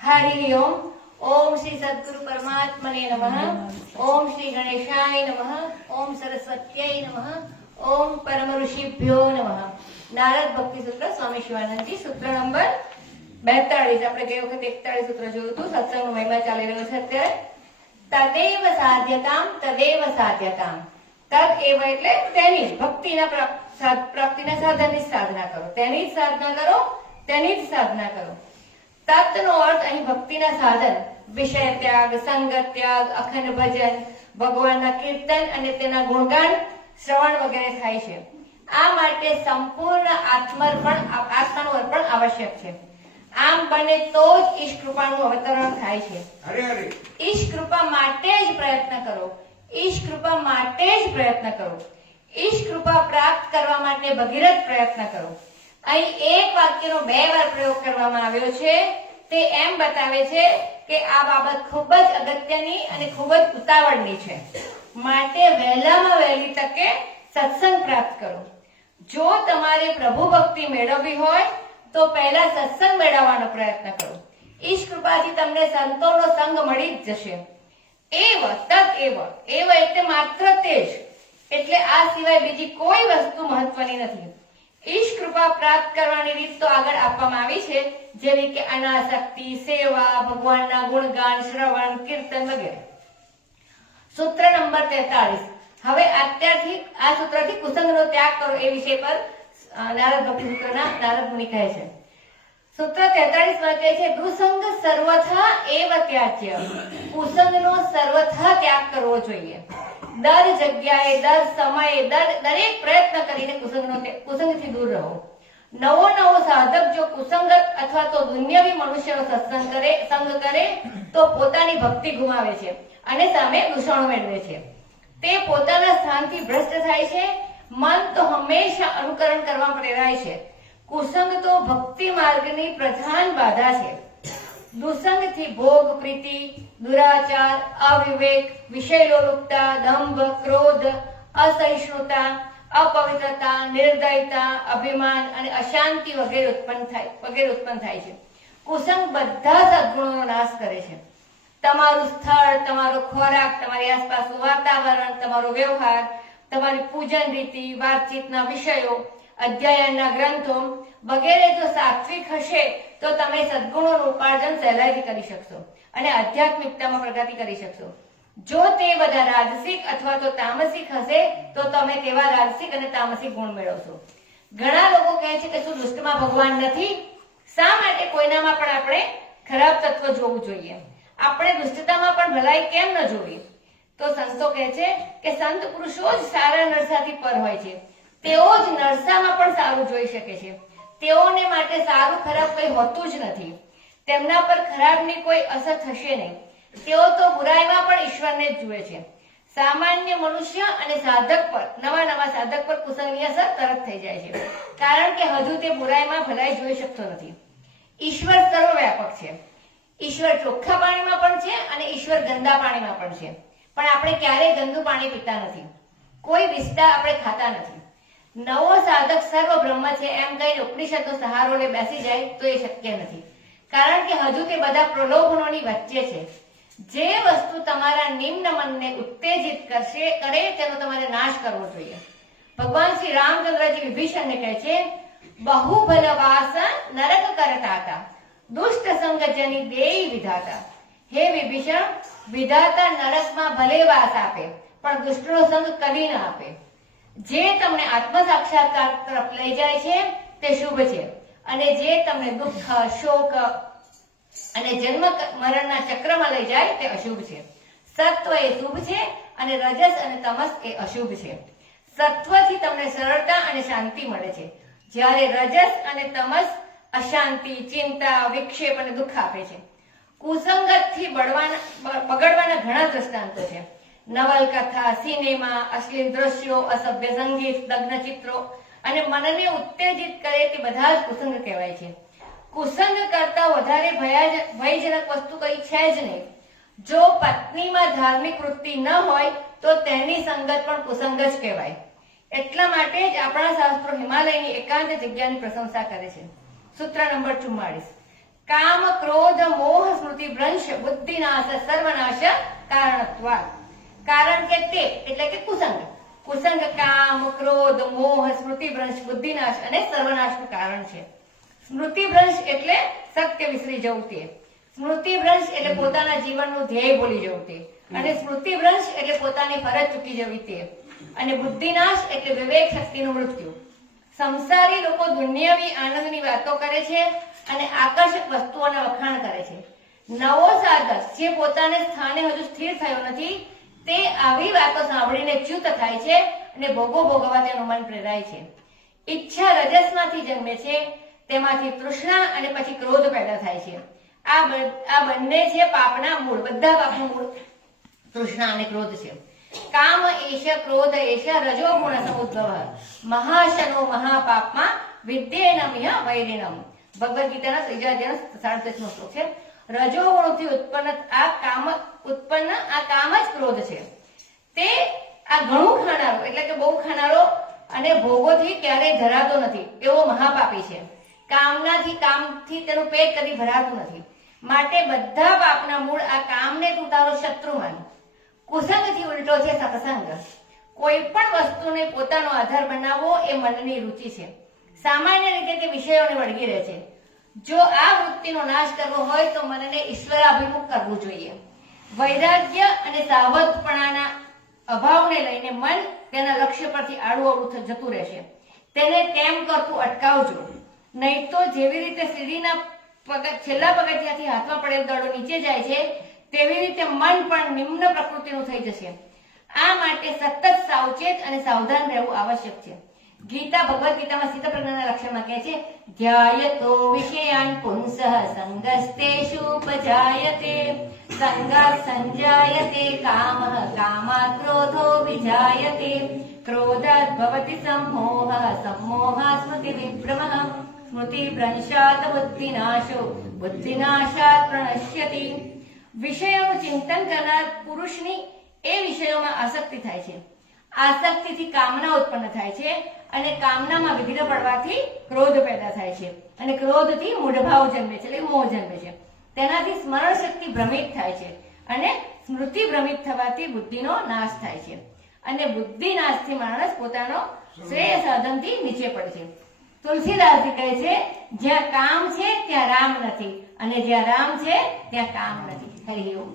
हरि ओम। ओम श्री सद्गुरु परमात्मने नमः। ओम श्री गणेशाय नमः। ओम सरस्वत्यै नमः। ओम परम ऋषिभ्यो नमः। नारद भक्ति सूत्र स्वामी शिवानंदजी सूत्र नंबर 42। આપણે ગઈ વખતે 41 સૂત્ર જોયું હતું। સત્સંગનો મહિમા ચાલી રહ્યો છે અત્યારે। તદેવ સાધ્યતામ તદેવ સાધ્યતામ। તદ એવ એટલે તેની ભક્તિના પ્રાપ્તિના સાધનની સાધના કરો, તેની જ સાધના કરો, તેની જ સાધના કરો। તત્નો અર્થ અહીં ભક્તિના સાધન વિષય ત્યાગ, સંગત ત્યાગ, અખંડ ભજન, ભગવાનના કીર્તન અને તેના ગુણગાન શ્રવણ વગેરે થાય છે। આ માટે સંપૂર્ણ આત્માનું અર્પણ આવશ્યક છે। આમ બને તો જ ઈશ કૃપાનું અવતરણ થાય છે। ઈશ કૃપા માટે જ પ્રયત્ન કરો, ઈશ કૃપા માટે જ પ્રયત્ન કરો, ઈશ કૃપા પ્રાપ્ત કરવા માટે ભગીરથ પ્રયત્ન કરો। અહીં એક વાક્યનો 2 વાર પ્રયોગ કરવામાં આવ્યો છે। તે એમ બતાવે છે કે આ બાબત ખૂબ જ અગત્યની અને ખૂબ જ ઉતાવળની છે, માટે વહેલામાં વહેલી તકે સત્સંગ પ્રાપ્ત કરો। જો તમારે પ્રભુ ભક્તિ મેળવવી હોય તો પહેલા સત્સંગ મેળવવાનો પ્રયત્ન કરો। ઈશ કૃપાથી તમને સંતોનો સંગ મળી જ જશે। એવ તદ એવ, એવ એટલે માત્ર તે જ, એટલે આ સિવાય બીજી કોઈ વસ્તુ મહત્વની નથી। ઈશ કૃપા પ્રાપ્ત કરવાની રીત તો આગળ આપવામાં આવી છે, જેવી કે અનાસક્તિ, સેવા, ભગવાનના ગુણગાન, શ્રવણ, કીર્તન વગેરે। સૂત્ર નંબર 43। હવે અત્યારથી આ સૂત્રથી કુસંગનો ત્યાગ કરો એ વિષય પર નારદ ભક્તિ સૂત્રના નારદ મુનિ કહે છે। સૂત્ર 43 માં કહે છે દુસંગ સર્વથા એવ ત્યાજ્ય। કુસંગનો સર્વથા ત્યાગ કરવો જોઈએ। દર જગ્યાએ, દર સમયે, દરેક પ્રયત્ન કરીને કુસંગથી દૂર રહો। નવો સાધક જો કુસંગત અથવા તો દુન્યવી મનુષ્યનો સંગ કરે તો પોતાની ભક્તિ ગુમાવે છે અને સામે દૂષણો મેળવે છે। તે પોતાના સ્થાનથી ભ્રષ્ટ થાય છે। મન તો હંમેશા અનુકરણ કરવા પ્રેરાય છે। કુસંગ તો ભક્તિ માર્ગની પ્રધાન બાધા છે। દુસંગથી ભોગ પ્રીતિ, દુરાચાર, અવિવેક, વિષયલોલુપતા, દંભ, ક્રોધ, અસહિષ્ણુતા, અપવિત્રતા, નિર્દયતા, અભિમાન અને અશાંતિ વગેરે ઉત્પન્ન થાય છે। કુસંગ બધા સદ્ગુણોનો નાશ કરે છે। તમારું સ્થળ, તમારો ખોરાક, તમારી આસપાસનું વાતાવરણ, તમારો વ્યવહાર, તમારી પૂજન રીતિ, વાતચીતના વિષયો, અધ્યયનના ગ્રંથો વગેરે જો સાત્વિક હશે તો તમે સદ્ગુણોનું ઉપાર્જન સહેલાઈથી કરી શકશો અને આધ્યાત્મિકતામાં પ્રગતિ કરી શકશો। જો તે બધા રાજસિક અથવા તો તામસિક હશે તો તમે તેવા રાજસિક અને તામસિક ગુણ મેળવશો। ઘણા લોકો કહે છે કે શું દુષ્ટમાં ભગવાન નથી? શા માટે કોઈનામાં પણ આપણે ખરાબ તત્વ જોવું જોઈએ? આપણે દુષ્ટતામાં પણ ભલાઈ કેમ ન જોવી? તો સંતો કહે છે કે સંત પુરુષો જ સારા નરસાથી પર હોય છે। તેઓ જ નરસામાં પણ સારું જોઈ શકે છે। તેઓને માટે સારું ખરાબ કંઈ હોતું જ નથી। તેમના પર ખરાબની કોઈ અસર થશે નહીં। તેઓ તો બુરાઈમાં પણ ઈશ્વરને જ જુએ છે। સામાન્ય મનુષ્ય અને સાધક પર, નવા સાધક પર કુસંગની અસર તરત થઈ જાય છે, કારણ કે હજુ તે બુરાઈમાં ભલાઈ જોઈ શકતો નથી। ઈશ્વર સર્વવ્યાપક છે। ઈશ્વર ચોખ્ખા પાણીમાં પણ છે અને ઈશ્વર ગંદા પાણીમાં પણ છે, પણ આપણે ક્યારેય ગંદુ પાણી પીતા નથી, કોઈ વિષ્ટા આપણે ખાતા નથી। નવો સાધક સર્વ બ્રહ્મ છે એમ કહીને ઉપનિષદનો સહારો લે બેસી જાય તો એ શક્ય નથી, કારણ કે હજુ તે બધા પ્રલોભનોની વચ્ચે છે। જે વસ્તુ તમારા નિમ્ન મનને ઉત્તેજિત કરે તેનો તમારે નાશ કરવો જોઈએ। ભગવાન શ્રી રામચંદ્રજી વિભીષણને કહે છે બહુ ભલવાસ નરક કરતાતા, દુષ્ટ સંગ જની દેઈ વિધાતા। હે વિભીષણ, વિધાતા નરકમાં ભલે વાસ આપે પણ દુષ્ટનો સંગ કદી ન આપે। જે તમને આત્મ સાક્ષાત્કાર તરફ લઈ જાય છે તે શુભ છે અને જે તમને દુઃખ, શોક અને જન્મ મરણના ચક્રમાં લઈ જાય તે અશુભ છે। સત્વ એ શુભ છે અને રજસ અને તમસ એ અશુભ છે। સત્વથી તમને સરળતા અને શાંતિ મળે છે, જ્યારે રજસ અને તમસ અશાંતિ, ચિંતા, વિક્ષેપ અને દુઃખ આપે છે। કુસંગતથી બગડવાના ઘણા દ્રષ્ટાંતો છે। નવલકથા, સિનેમા, અશ્લીલ દ્રશ્યો, અસભ્ય સંગીત, લગ્ન ચિત્રો અને મનને ઉત્તેજિત કરે તે બધા જ કુસંગ કહેવાય છે। કુસંગ કરતા વધારે ભયજનક વસ્તુ કઈ છે જ નહીં। જો પત્નીમાં ધાર્મિક વૃત્તિ ન હોય તો તેની સંગત પણ કુસંગ જ કહેવાય। એટલા માટે જ આપણા શાસ્ત્રો હિમાલયની એકાંત જગ્યાની પ્રશંસા કરે છે। સૂત્ર નંબર 44. કામ ક્રોધ મોહ સ્મૃતિ ભ્રંશ બુદ્ધિનાશ સર્વનાશ કારણત્વાत्. કારણ કે તે એટલે કે કુસંગ કામ ક્રોધ મોહ સ્મૃતિ ભ્રંશ બુદ્ધિનાશ અને સર્વનાશનું કારણ છે. સ્મૃતિ ભ્રંશ એટલે સત્ય વિસરી જવું તે. સ્મૃતિ ભ્રંશ એટલે પોતાના જીવનનું ધ્યેય ભૂલી જવું તે. અને સ્મૃતિ ભ્રંશ એટલે પોતાની ફરજ ચૂકી જવી તે. અને બુદ્ધિનાશ એટલે વિવેક શક્તિનું મૃત્યુ. સંસારી લોકો દુનિયાવી આનંદની વાતો કરે છે અને આકર્ષક વસ્તુઓના વખાણ કરે છે. નવો સાધક જે પોતાને સ્થાને હજુ સ્થિર થયો નથી તે આવી વાતો સાંભળીને ચ્યુત થાય છે અને ભોગો ભોગવવા તેનું મન પ્રેરાય છે. ઈચ્છા રજસમાંથી જન્મે છે, તેમાંથી તૃષ્ણા અને પછી ક્રોધ પેદા થાય છે. આ બંને છે પાપના મૂળ. બધા પાપનું મૂળ તૃષ્ણા અને ક્રોધ છે. કામ એશ ક્રોધ એશ રજો ગુણ સમુદ્ભવ મહાશનો મહાપાપમાં વિદ્યેનમિહ વૈરિણમ. ભગવદ ગીતાના 3જા અધ્યાયનો 37મો શ્લોક છે. રજો ગુણથી ઉત્પન્ન આ કામ જ ક્રોધ છે. તે આ ઘણું ખાનારો એટલે કે બહુ ખાનારો અને ભોગોથી ક્યારેય ધરાતો નથી એવો મહાપાપી છે. કામથી તેનું પેટ કદી ભરાતું નથી. માટે બધા પાપના મૂળ આ કામને તું તારો શત્રુ માન. કુસંગથી ઉલટો છે સત્સંગ. કોઈ પણ વસ્તુને પોતાનો આધાર બનાવવો એ મનની રુચિ છે. સામાન્ય રીતે તે વિષયોને વળગી રહે છે. જો આ વૃત્તિનો નાશ કરવો હોય તો મનને ઈશ્વરાભિમુખ કરવું જોઈએ. વૈરાગ્ય અને સાવધપણાના અભાવને લઈને મન તેના લક્ષ્ય પરથી આડું અવળું જતું રહેશે. તેને તેમ કરતું અટકાવજો. નહીં તો જેવી રીતે સીડીના છેલ્લા પગથિયાથી હાથમાં પડેલ દડો નીચે જાય છે તેવી રીતે મન પણ નિમ્ન પ્રકૃતિનું થઈ જશે. આ માટે સતત સાવચેત અને સાવધાન રહેવું આવશ્યક છે. ભગવદ ગીતામાં સ્થિત પ્રજ્ઞાના લક્ષણમાં કહે છે ધ્યાયતો વિષયાન પુંસઃ સંગસ્તેષુપજાયતે સંગાત સંજાયતે કામઃ કામાत् ક્રોધો વિજાયતે ક્રોધાत् ભવતિ सम्मोहः सम्मोहात् સ્મૃતિ વિભ્રમઃ સ્મૃતિ ભ્રંશાत् બુદ્ધિનાશો બુદ્ધિનાશાत् પ્રણશ્યતિ. વિષયોનું ચિંતન કરનાર પુરુષની એ વિષયોમાં આસક્તિ થાય છે. આસક્તિથી કામના ઉત્પન્ન થાય છે અને કામનામાં વિઘ્ન પડવાથી ક્રોધ પેદા થાય છે અને ક્રોધથી મૂઢભાવ જન્મે છે એટલે મોહ જન્મે છે. તેનાથી સ્મરણ શક્તિ ભ્રમિત થાય છે અને સ્મૃતિ ભ્રમિત થવાથી બુદ્ધિનો નાશ થાય છે અને બુદ્ધિ નાશથી માણસ પોતાનો શ્રેય સાધનથી નીચે પડે છે. તુલસીદાસજી કહે છે જ્યાં કામ છે ત્યાં રામ નથી અને જ્યાં રામ છે ત્યાં કામ નથી. હરિ ઓમ.